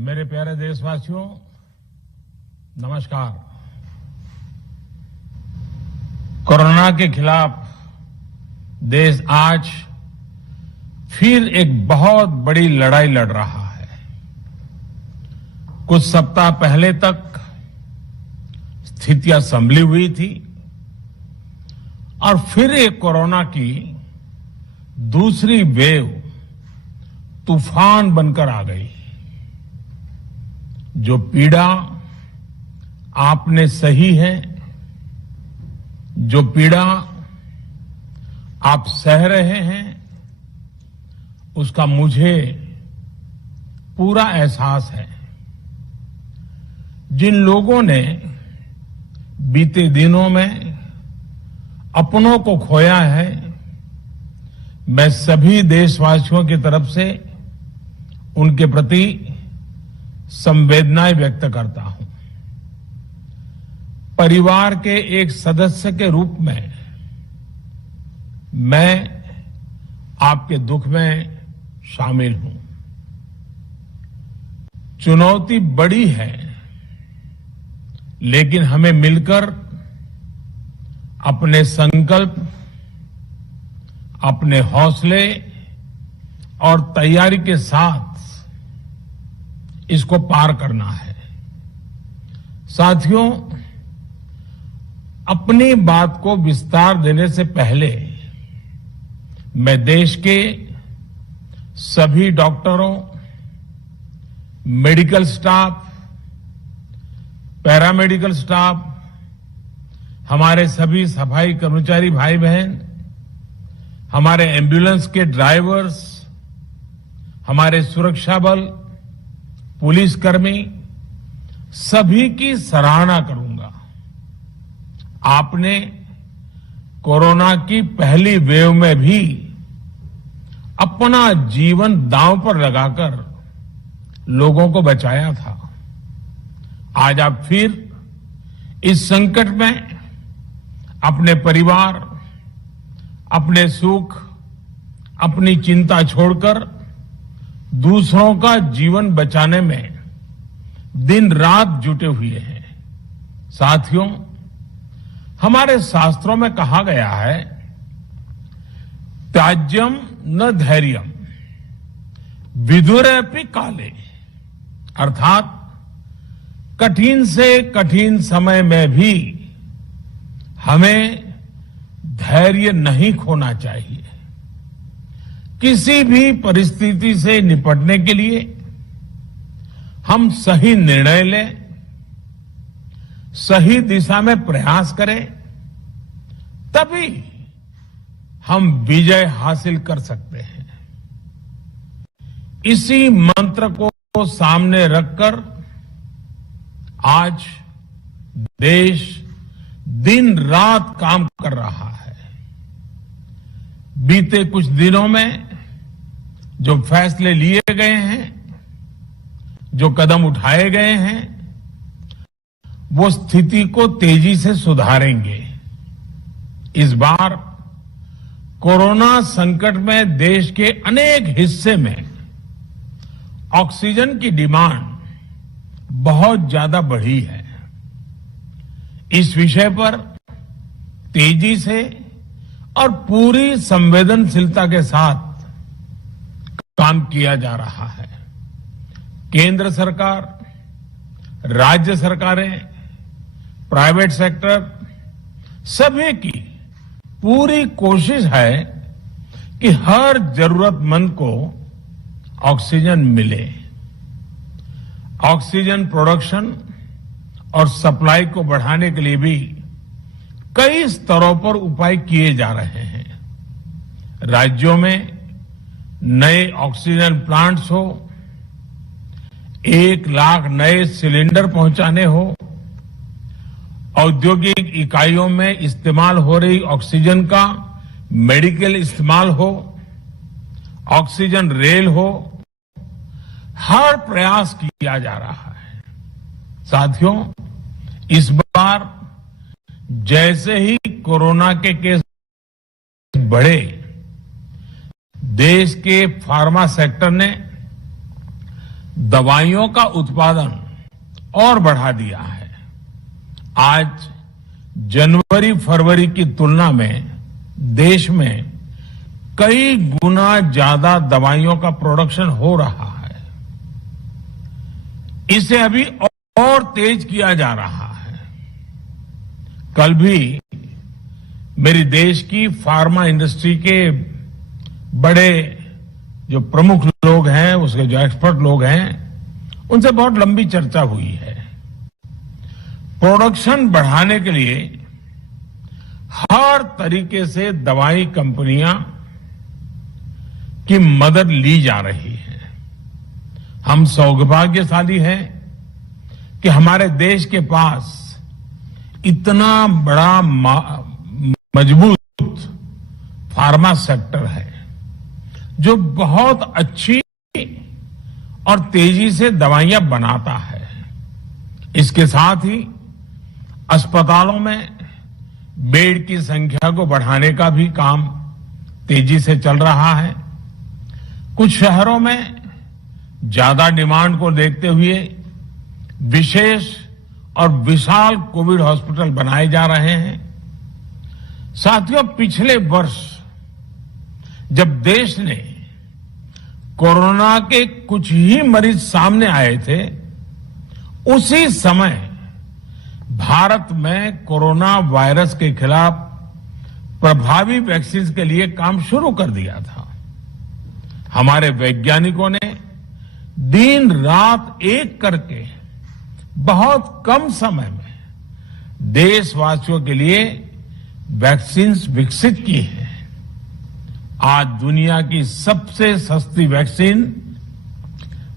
मेरे प्यारे देशवासियों, नमस्कार। कोरोना के खिलाफ देश आज फिर एक बहुत बड़ी लड़ाई लड़ रहा है। कुछ सप्ताह पहले तक स्थितियां संभली हुई थी और फिर एक कोरोना की दूसरी वेव तूफान बनकर आ गई। जो पीड़ा आपने सही है, जो पीड़ा आप सह रहे हैं, उसका मुझे पूरा एहसास है। जिन लोगों ने बीते दिनों में अपनों को खोया है, मैं सभी देशवासियों की तरफ से उनके प्रति संवेदनाएं व्यक्त करता हूं। परिवार के एक सदस्य के रूप में मैं आपके दुख में शामिल हूं। चुनौती बड़ी है, लेकिन हमें मिलकर अपने संकल्प, अपने हौसले और तैयारी के साथ इसको पार करना है। साथियों, अपनी बात को विस्तार देने से पहले मैं देश के सभी डॉक्टरों, मेडिकल स्टाफ, पैरामेडिकल स्टाफ, हमारे सभी सफाई कर्मचारी भाई बहन, हमारे एम्बुलेंस के ड्राइवर्स, हमारे सुरक्षा बल, पुलिसकर्मी, सभी की सराहना करूंगा। आपने कोरोना की पहली वेव में भी अपना जीवन दांव पर लगाकर लोगों को बचाया था। आज आप फिर इस संकट में अपने परिवार, अपने सुख, अपनी चिंता छोड़कर दूसरों का जीवन बचाने में दिन रात जुटे हुए हैं। साथियों, हमारे शास्त्रों में कहा गया है, त्याज्यम न धैर्यम विदुरपि काले, अर्थात कठिन से कठिन समय में भी हमें धैर्य नहीं खोना चाहिए। किसी भी परिस्थिति से निपटने के लिए हम सही निर्णय लें, सही दिशा में प्रयास करें, तभी हम विजय हासिल कर सकते हैं। इसी मंत्र को सामने रखकर आज देश दिन रात काम कर रहा है। बीते कुछ दिनों में जो फैसले लिए गए हैं, जो कदम उठाए गए हैं, वो स्थिति को तेजी से सुधारेंगे। इस बार कोरोना संकट में देश के अनेक हिस्से में ऑक्सीजन की डिमांड बहुत ज्यादा बढ़ी है। इस विषय पर तेजी से और पूरी संवेदनशीलता के साथ काम किया जा रहा है। केंद्र सरकार, राज्य सरकारें, प्राइवेट सेक्टर, सभी की पूरी कोशिश है कि हर जरूरतमंद को ऑक्सीजन मिले। ऑक्सीजन प्रोडक्शन और सप्लाई को बढ़ाने के लिए भी कई स्तरों पर उपाय किए जा रहे हैं। राज्यों में नए ऑक्सीजन प्लांट्स हो, 1 लाख नए सिलेंडर पहुंचाने हो, औद्योगिक इकाइयों में इस्तेमाल हो रही ऑक्सीजन का मेडिकल इस्तेमाल हो, ऑक्सीजन रेल हो, हर प्रयास किया जा रहा है। साथियों, इस बार जैसे ही कोरोना के केस बढ़े, देश के फार्मा सेक्टर ने दवाइयों का उत्पादन और बढ़ा दिया है। आज जनवरी फरवरी की तुलना में देश में कई गुना ज्यादा दवाइयों का प्रोडक्शन हो रहा है। इसे अभी और तेज किया जा रहा है। कल भी मेरी देश की फार्मा इंडस्ट्री के बड़े जो प्रमुख लोग हैं, उसके जो एक्सपर्ट लोग हैं, उनसे बहुत लंबी चर्चा हुई है। प्रोडक्शन बढ़ाने के लिए हर तरीके से दवाई कंपनियां की मदद ली जा रही है। हम सौभाग्यशाली हैं कि हमारे देश के पास इतना बड़ा मजबूत फार्मा सेक्टर है जो बहुत अच्छी और तेजी से दवाइयां बनाता है। इसके साथ ही अस्पतालों में बेड की संख्या को बढ़ाने का भी काम तेजी से चल रहा है। कुछ शहरों में ज्यादा डिमांड को देखते हुए विशेष और विशाल कोविड हॉस्पिटल बनाए जा रहे हैं। साथियों, पिछले वर्ष जब देश ने कोरोना के कुछ ही मरीज सामने आए थे, उसी समय भारत में कोरोना वायरस के खिलाफ प्रभावी वैक्सीन के लिए काम शुरू कर दिया था। हमारे वैज्ञानिकों ने दिन रात एक करके बहुत कम समय में देशवासियों के लिए वैक्सीन विकसित की है। आज दुनिया की सबसे सस्ती वैक्सीन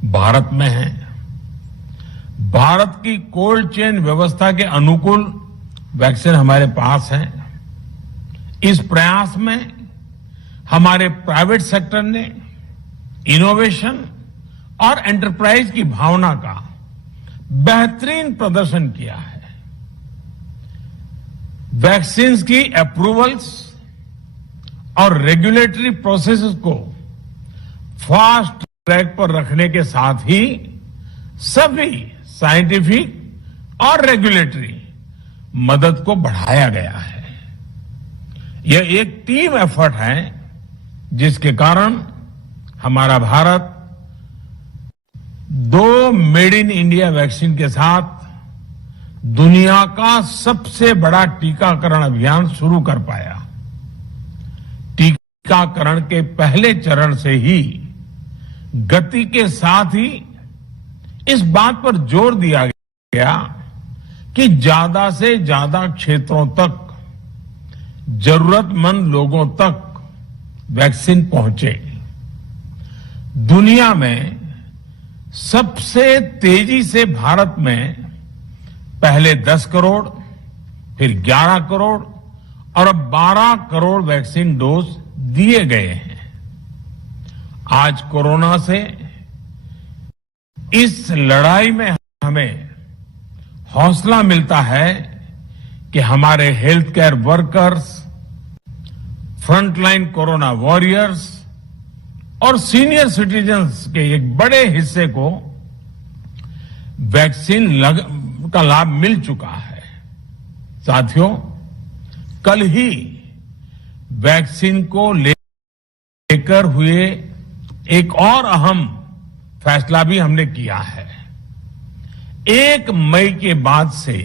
भारत में है। भारत की कोल्ड चेन व्यवस्था के अनुकूल वैक्सीन हमारे पास है। इस प्रयास में हमारे प्राइवेट सेक्टर ने इनोवेशन और एंटरप्राइज की भावना का बेहतरीन प्रदर्शन किया है। वैक्सीन की अप्रूवल्स और रेगुलेटरी प्रोसेसेस को फास्ट ट्रैक पर रखने के साथ ही सभी साइंटिफिक और रेगुलेटरी मदद को बढ़ाया गया है। यह एक टीम एफर्ट है जिसके कारण हमारा Bharat 2 made in India vaccine के साथ दुनिया का सबसे बड़ा टीकाकरण अभियान शुरू कर पाया। टीकाकरण के पहले चरण से ही गति के साथ ही इस बात पर जोर दिया गया कि ज्यादा से ज्यादा क्षेत्रों तक, जरूरतमंद लोगों तक वैक्सीन पहुंचे। दुनिया में सबसे तेजी से भारत में पहले 10 करोड़, फिर 11 करोड़ और अब 12 करोड़ वैक्सीन डोज दिए गए हैं। आज कोरोना से इस लड़ाई में हमें हौसला मिलता है कि हमारे health care workers, frontline corona warriors और सीनियर सिटीजन्स के एक बड़े हिस्से को वैक्सीन का लाभ मिल चुका है। साथियों, कल ही वैक्सीन को लेकर हुए एक और अहम फैसला भी हमने किया है। 1 मई के बाद से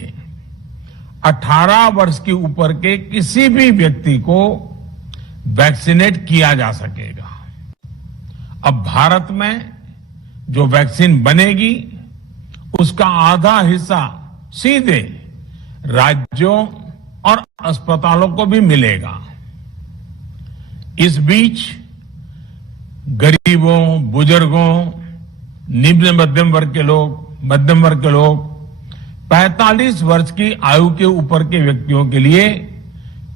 18 वर्ष के ऊपर के किसी भी व्यक्ति को वैक्सीनेट किया जा सकेगा। अब भारत में जो वैक्सीन बनेगी उसका आधा हिस्सा सीधे राज्यों और अस्पतालों को भी मिलेगा। इस बीच गरीबों, बुजुर्गों, निम्न मध्यम वर्ग के लोग 45 वर्ष की आयु के ऊपर के व्यक्तियों के लिए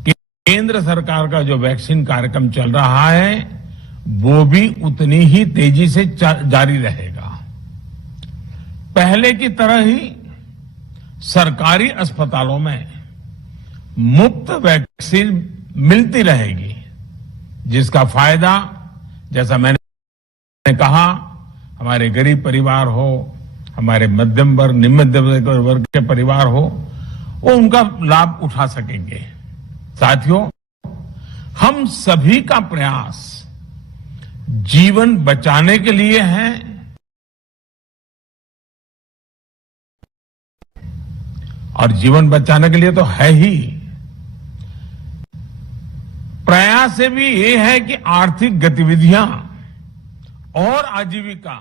केंद्र सरकार का जो वैक्सीन कार्यक्रम चल रहा है वो भी उतनी ही तेजी से जारी रहेगा। पहले की तरह ही सरकारी अस्पतालों में मुफ्त वैक्सीन मिलती रहेगी, जिसका फायदा, जैसा मैंने कहा, हमारे गरीब परिवार हो, हमारे मध्यम वर्ग, निम्न मध्यम वर्ग के परिवार हो, वो उनका लाभ उठा सकेंगे। साथियों, हम सभी का प्रयास जीवन बचाने के लिए है और जीवन बचाने के लिए तो है ही, प्रयास से भी ये है कि आर्थिक गतिविधियां और आजीविका